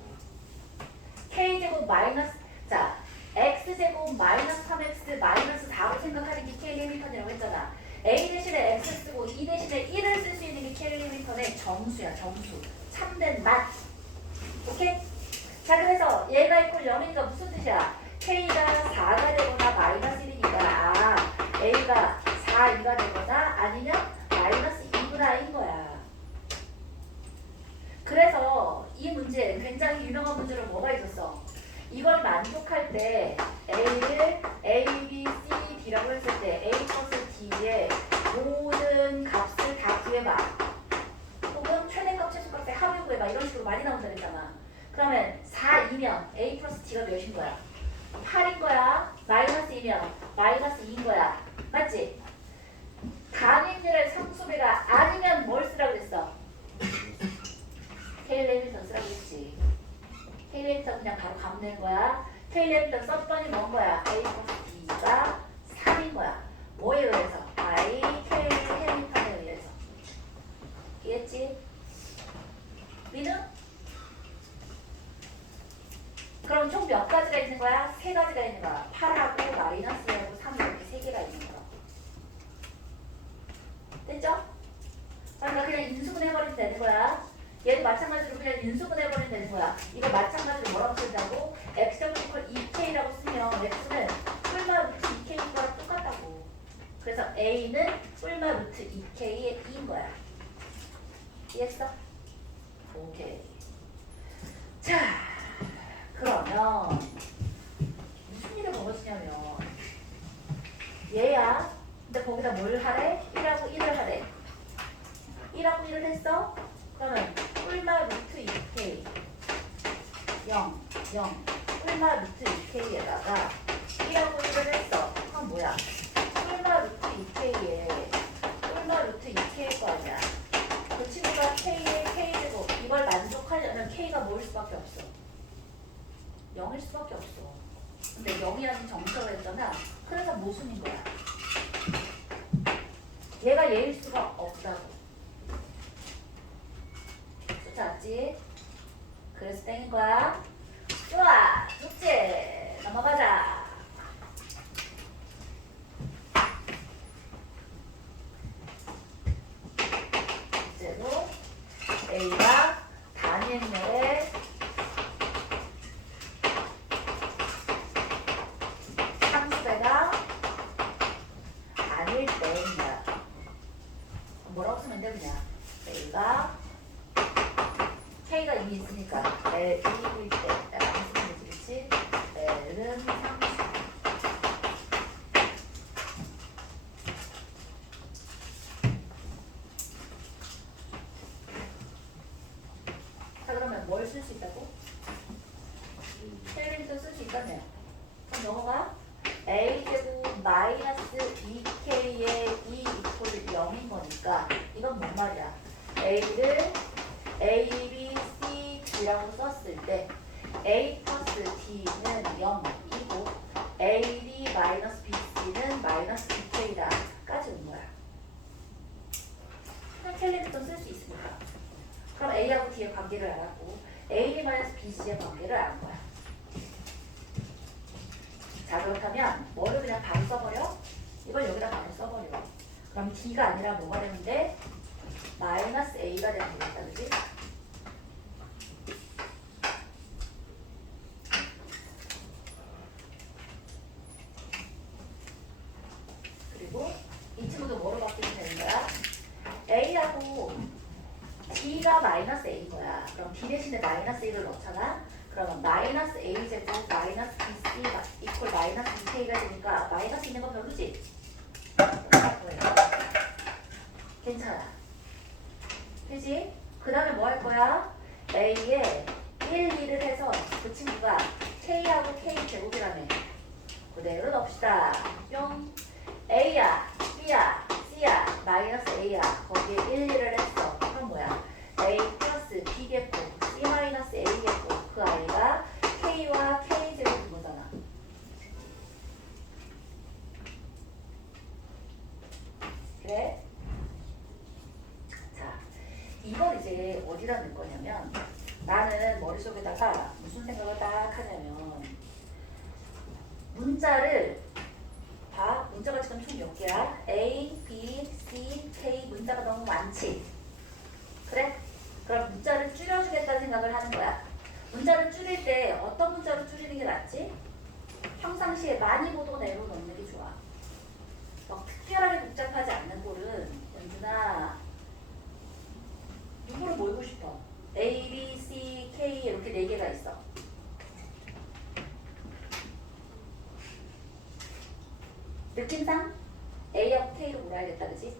K제곱 마이너스, 자, X제곱 마이너스 3X 마이너스 4로 생각하는 게 K-리미턴이라고 했잖아. A 대신에 X 쓰고 E 대신에 1을 쓸 수 있는 게 K-리미턴의 정수야, 정수. 참된 맛. 오케이? 자, 그래서 얘가 이퀄 0이니까 무슨 뜻이야? K가 4가 되거나 마이너스 1이니까 A가 4, 2가 되거나 아니면 마이너스 2분의 I인 거야. 그래서 이 문제 굉장히 유명한 문제로 뭐가 있었어? 이걸 만족할 때 A A를 A, B, C, D라고 했을 때 A 플러스 D의 모든 값을 다 구해봐. 혹은 최대값, 최소값의 합을 구해봐. 이런 식으로 많이 나온다 그랬잖아. 그러면 4이면 A 플러스 D가 몇인 거야? 8인 거야. 마이너스 2면 마이너스 2인 거야. 맞지? 단위들의 상수배가 아니면 뭘 쓰라고 그랬어? 테일러 해밀턴 쓰라고 했지. 테일러 해밀턴 그냥 바로 가면 되는 거야. 테일러 해밀턴 썼더니 뭔 거야? A 플러스 D가 3인 거야. 뭐에 의해서? I 테일러 해밀턴에 의해서. 이해했지? 미는? 그럼 총 몇 가지가 있는 거야? 세 가지가 있는 거야. 8하고 마이너스 2하고 3 이렇게 세 개가 있는 거야. 됐죠? 그러니까 그냥 인수분 해버리면 되는 거야. 얘도 마찬가지로 그냥 인수분 해버리면 되는 거야. 이거 마찬가지로 뭐라고 쓴다고? x제곱 이퀄 2k라고 쓰면 x는 뿔마 루트 2k인 거랑 똑같다고. 그래서 a는 뿔마 루트 2k의 2인 거야. 이해했어? 오케이. 자, 그러면 무슨 일이 벌어지냐면 얘야. 근데 거기다 뭘 하래? 1하고 1을 하래. 1하고 1을 했어? 그러면 뿔마 루트 2k 0, 0 뿔마 루트 2k에다가 1하고 1을 했어. 그럼 뭐야? 뿔마 루트 2k에 뿔마 루트 2k일 거 아니야. 그 친구가 k의 k제곱 이걸 만족하려면 k가 뭐일 수밖에 없어? 0일 수밖에 없어. 근데 0이라는 정수가 했잖아. 그래서 모순인 거야. 얘가 얘일 수가 없다고. 쫓아왔지? 그래서 땡인 거야. 좋아! 숙제! 넘어가자. 숙제로 A가 단위 행렬에 상수배가 아닐 때입니다. 뭐라고 쓰면 돼 그냥? A가 K가 이미 있으니까 L일 때 라고 쓰면 되지, 그치? L은 상수. 자 그러면 뭘 쓸 수 있다고? 텔레비전 쓸 수 있다네요. 그럼 넘어가. A제곱 마이너스 2K의 2 이퀄 0인 거니까 이건 뭔 말이야? A를 A, B, C, D라고 썼을 때 A 플러스 D는 0이고 A, B 마이너스 B, C는 마이너스 2K다 까지 온 거야. 그럼 텔레비전 쓸 수 있으니까. 그럼 A하고 D의 관계를 알았고 A, B 마이너스 B, C의 관계를 알 거야. 자 그렇다면 뭐를 그냥 바로 써버려? 이걸 여기다 바로 써버려. 그럼 D가 아니라 뭐가 되는데? 마이너스 A가 되는 거겠다, 그지? 그리고 이 친구도 뭐로 바뀌면 되는 거야? A하고 D가 마이너스 A인 거야. 그럼 D 대신에 마이너스 A를 넣잖아? 그러면 마이너스 A제곱 마이너스 BC가 이퀄 마이너스 2K가 되니까 마이너스 있는 건 별로지? 괜찮아. 그지? 그 다음에 뭐 할 거야? A에 1, 2를 해서 그 친구가 K하고 K 제곱이라며. 그대로 넣읍시다. 뿅. A야, B야, C야, 마이너스 A야. 거기에 1, 2를 했어. 그럼 뭐야? A 플러스 B겠고 C 마이너스 A겠고 그 아이가 K와 K 제곱인 거잖아. 그래? 자, 이걸 이제 어디다 넣을 거냐면 나는 머릿속에다가 무슨 생각을 딱 하냐면 문자를 봐. 문자가 지금 총 몇 개야? A, B, C, K 문자가 너무 많지? 그래? 그럼 문자를 줄여주겠다는 생각을 하는 거야. 문자를 줄일 때 어떤 문자로 줄이는 게 낫지? 평상시에 많이 보던 애로 넣는 게 좋아. 막 특별하게 복잡하지 않는 꼴은 연준아 누구를 모이고 싶어? A, B, C, K 이렇게 4개가 있어. 느낌상 A하고 K로 몰아야겠다, 그지?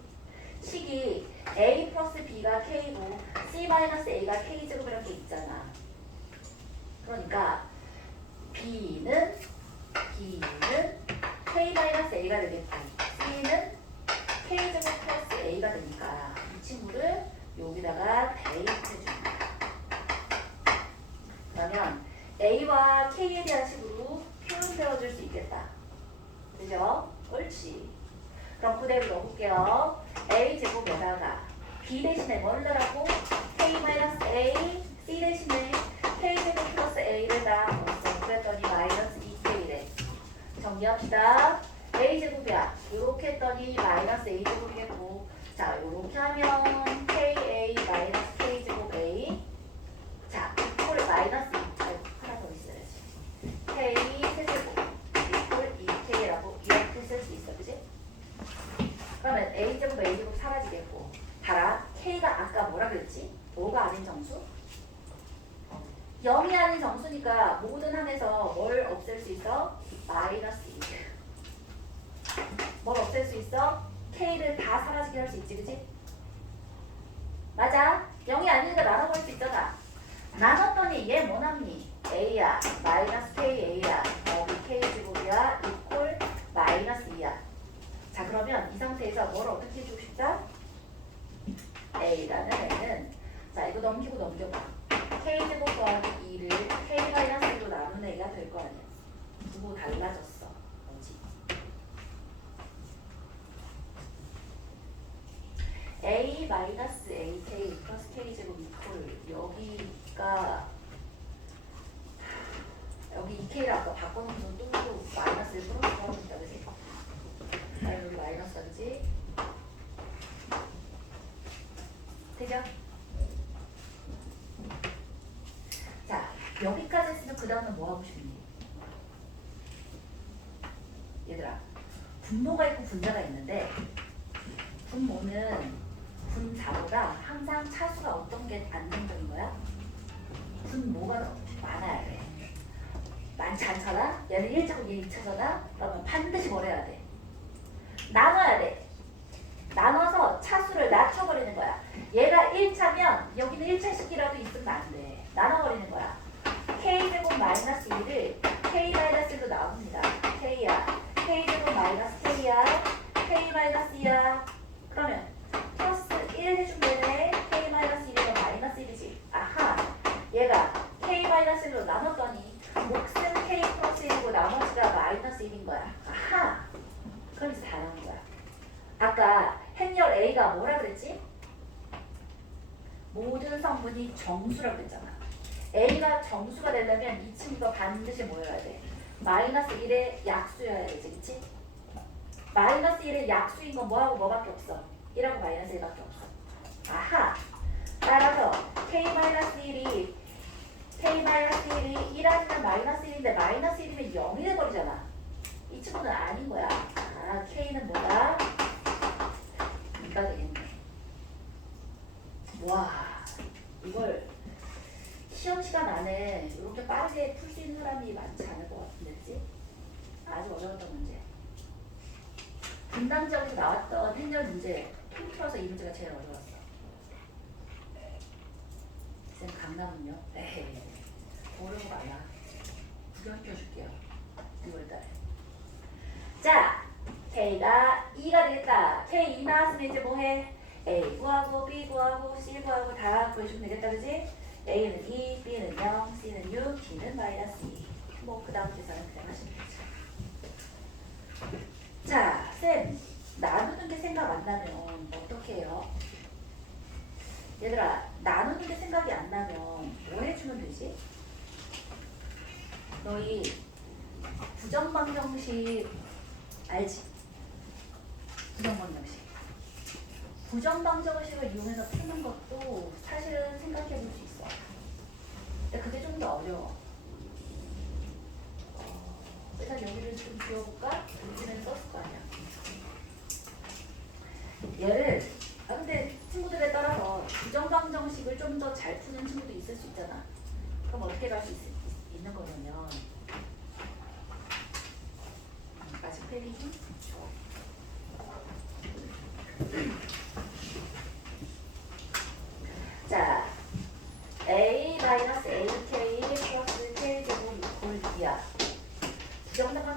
식이 A 플러스 B가 K고 C 마이너스 A가 K제곱 이렇게 있잖아. 그러니까 B는 K 마이너스 A가 되겠고 C는 K제곱 플러스 A가 되니까 이 친구를 여기다가 대입해줍니다. 그러면 A와 K에 대한 식으로 표현되어줄 수 있겠다. 그죠? 옳지. 그럼 그대로 넣어볼게요. A제곱에다가 B 대신에 뭘 넣으라고? K-A, C 대신에 K제곱 플러스 A를 다 넣었어. 그랬더니 마이너스 2K래. 정리합시다. A제곱이야. 이렇게 했더니 마이너스 A제곱이겠고, 자, 이렇게 하면 KA 마이너스 K제곱 A. 자, 이걸 마이너스 2, 하나 더 있어야지. K 세제곱 이걸 2K라고 이렇게 쓸 수 있어, 그지? 그러면 A제곱 A제곱 사라지겠고, 봐라. K가 아까 뭐라 그랬지? 5가 아닌 정수? 0이 아닌 정수니까 모든 항에서 뭘 없앨 수 있어? 마이너스 2. 뭘 없앨 수 있어? K를 다 사라지게 할 수 있지, 그지? 맞아. 0이 아니니까 나눠버릴 수 있잖아. 나눴더니 얘 뭐남니? A야 마이너스 KA야 여기 K제곱이야 이퀄 마이너스 2야. 자, 그러면 이 상태에서 뭘 어떻게 해주고 싶다? A라는 애는, 자, 이거 넘기고 넘겨봐. K제곱 더하기 2를 K 마이너스 1로 나눈 애가 될 거 아니야. 부호 달라졌어. 뭐지? A 마이너스 AK 플러스 K제곱 이퀄 여기가 여기 2K를 아까 바꿔놓으면 또 마이너스 1 플러스 하니까, 그지? 아, 여기 마이너스 하지? 되죠? 자, 여기까지 했으면 그 다음은 뭐 하고 싶니? 얘들아, 분모가 있고 분자가 있는데 분모는 분자보다 항상 차수가 어떤 게 안정적인 거야? 분모가 많아야 돼. 많지 않잖아? 얘는 1차고 얘 2차잖아? 그러면 반드시 뭘 해야 돼? 나눠야 돼. 나눠서 차수를 낮춰버리는 거야. 얘가 1차면 여기는 1차식이라도 있으면 안 돼. 나눠버리는 거야. K제곱 마이너스 2를 K 마이너스 1로 나눕니다. K야. K제곱 마이너스 K야. K 마이너스 2야. 그러면 플러스 1 해주면 되네. K 마이너스 1이면 마이너스 1이지. 아하. 얘가 K 마이너스 1로 나눴더니 몫은 K 플러스 1이고 나머지가 마이너스 1인 거야. 아하. 그럼 이제 다 나온 거야. 아까 행렬 A가 뭐라 그랬지? 모든 성분이 정수라고 그랬잖아. A가 정수가 되려면 이 친구가 반드시 뭐여야 돼? 마이너스 1의 약수여야 되지, 그치? 마이너스 1의 약수인 건 뭐하고 뭐밖에 없어? 1하고 마이너스 1밖에 없어. 아하. 따라서 K-1이 1아니면 마이너스 1인데 마이너스 1이면 0이 돼버리잖아. 이 친구는 아닌 거야. 아, K는 뭐다? 2가 되겠네. 와, 이걸 시험 시간 안에 이렇게 빠르게 풀 수 있는 사람이 많지 않을 것 같은데, 그치? 아주 어려웠던 문제. 분당지역에서 나왔던 행렬 문제 통틀어서 이 문제가 제일 어려웠어. 쌤 강남은요? 에헤이, 어려운 거 말라. 구경시켜줄게요. 6월달에. 자, K가 2가 되겠다. K 2 나왔으면 이제 뭐해? A 구하고 B 구하고 C 구하고 다 구해주면 되겠다, 그지? A는 2, B는 0, C는 6, D는 마이너스 2. 뭐 그 다음 계산은 그냥 하시면 되죠. 자, 쌤 나누는 게 생각 안 나면 어떻게 해요? 얘들아, 나누는 게 생각이 안 나면 뭐 해주면 되지? 너희 부정방정식 알지? 부정방정식. 부정방정식을 이용해서 푸는 것도 사실은 생각해 볼 수 있어. 근데 그게 좀 더 어려워. 일단 여기를 좀 지워볼까? 여기는 썼을 거 아니야. 얘를, 근데 친구들에 따라서 부정방정식을 좀 더 잘 푸는 친구도 있을 수 있잖아. 그럼 어떻게 할 수 있는 거냐면, 아직 펠리기? 좋아.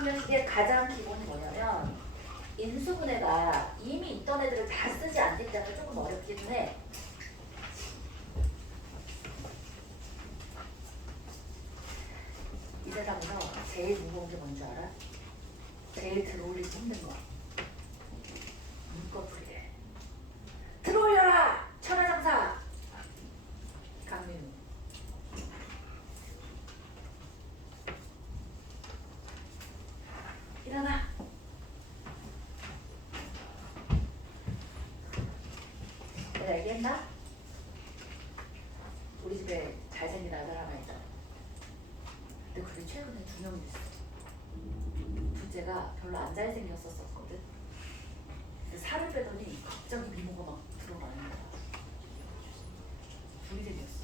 방정식의 가장 기본이 뭐냐면 인수분해가 이미 있던 애들을 다 쓰지 않기 때문에 조금 어렵기는 해. 이 세상에서 제일 무거운 게 뭔지 알아? 제일 들어올리기 힘든 거. 문법풀이래. 들어올려라! 천하장사! 강민우. 일어나! 내가 얘기했나? 우리 집에 잘생긴 아들 하나 있잖아. 근데 그게 최근에 2명이 됐어. 둘째가 별로 안 잘생겼었거든. 근데 살을 빼더니 갑자기 미모가 막 들어가는 거야. 둘이 생겼어.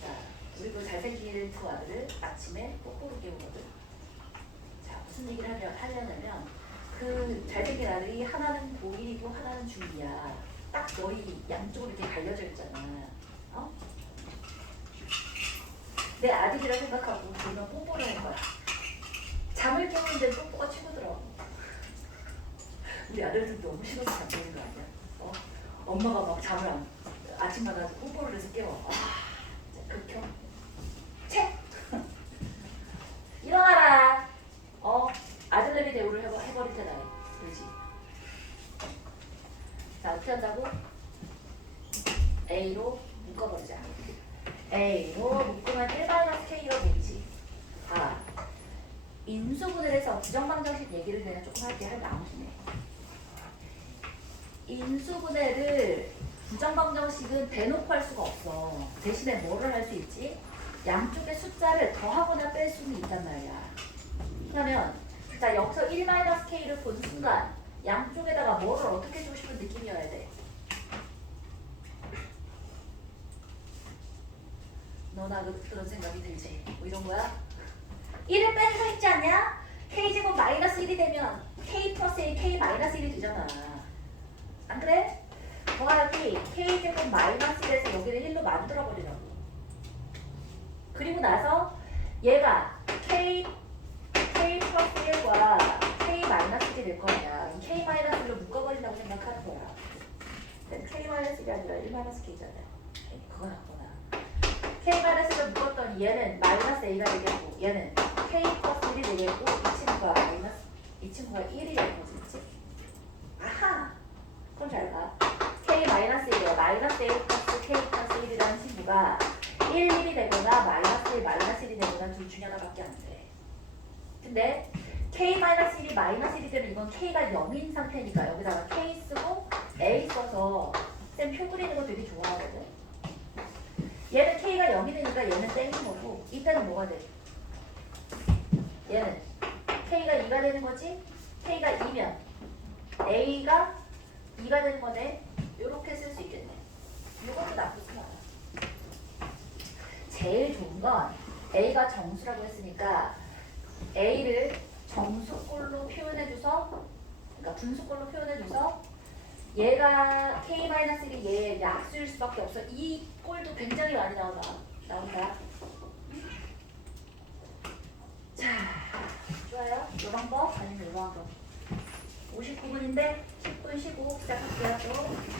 자, 우리 그 잘생긴 두 아들을 아침에 뽀뽀를 깨우거든. 자, 무슨 얘기를 하려면 그 잘생긴 아들이 하나는 고1이고 하나는 중2야. 딱 너희 양쪽으로 이렇게 갈려져 있잖아. 어? 내 아들이라 생각하고 보면 뽀뽀를 하는 거야. 잠을 깨우는데 뽀뽀가 최고더라고. 우리 아들들 너무 신호도 안 되는 거 아니야? 어? 엄마가 막 잠을 아침마다 뽀뽀를 해서 깨워. 아, 진짜 극혐. 책! 일어나라. 아들내미 대우를 해버릴 테다. 그렇지. 자, 어떻게 한다고? A로 묶어버리자. A로 묶으면 1-K가 되지. 아, 인수분해에서 부정방정식 얘기를 그냥 조금 할게. 할 나머지네. 인수분해를 부정방정식은 대놓고 할 수가 없어. 대신에 뭐를 할 수 있지? 양쪽의 숫자를 더하거나 뺄 수는 있단 말이야. 그러면 자, 여기서 1-K를 본 순간 양쪽에다가 뭐를 어떻게 주고 싶은 느낌이어야 돼? 너나 그런 생각이 들지? 뭐 이런 거야? 1을 빼는 거 있지 않냐? K제곱 마이너스 1이 되면 K 플러스 1, K 마이너스 1이 되잖아. 안 그래? 더하기 K제곱 마이너스 1에서 여기를 1로 만들어버리라고. 그리고 나서 얘가 K 플러스 1과 K 마이너스 1이 될 거야. K 마이너스 1로 묶어버린다고 생각하는 거야. K 마이너스 1이 아니라 1 마이너스 K잖아. 그건 아구나. K 마이너스 1로 묶었더니 얘는 마이너스 A가 되겠고 얘는 K 플러스 1이 되겠고 이 친구가 1이 되는 거지. 그치? 아하! 그럼 잘 봐. K 마이너스 1에 마이너스 A 플러스 K 플러스 1이라는 친구가 1, 1이 되거나 마이너스 1, 마이너스 1이 되거나 둘 중에 하나밖에 안 돼. 근데 K-1이 마이너스 1이 되면 이건 K가 0인 상태니까 여기다가 K 쓰고 A 써서 쌤 표 그리는 거 되게 좋아하거든. 얘는 K가 0이 되니까 얘는 땡인 거고 이때는 뭐가 돼? 얘는 K가 2가 되는 거지? K가 2면 A가 2가 되는 거네. 요렇게 쓸 수 있겠네. 이것도 나쁘지 않아. 제일 좋은 건 A가 정수라고 했으니까 A를 정수꼴로 표현해줘서, 그러니까 분수꼴로 표현해줘서 얘가 K-1이 얘의 약수일 수밖에 없어. 이 꼴도 굉장히 많이 나온다. 자, 좋아요. 이 방법 아니면 이 방법. 59분인데 10분 쉬고 시작할게요. 또.